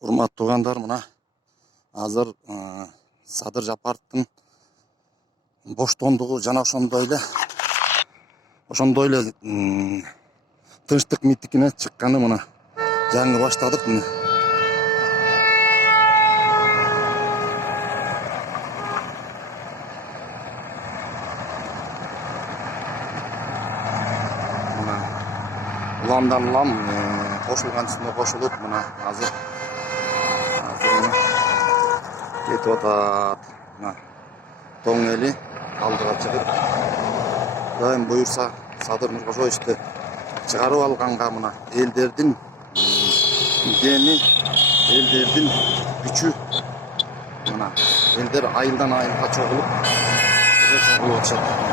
Урматтуу туугандар, мына азыр Садыр Жапаровдун боштондугу жана ошондой эле тынчтык митигине чыкканы мына жаңы баштадык. Мына уламдан улам кошулган үстүнө кошулуп, мына азыр кетип атат. Мына тоң эли алдыга чыгып, Кудайым буюрса Садыр Нуркожоевичти чыгарып алганга мына элдердин деми, элдердин күчү, мына элдер айылдан айылга чогулуп атышат.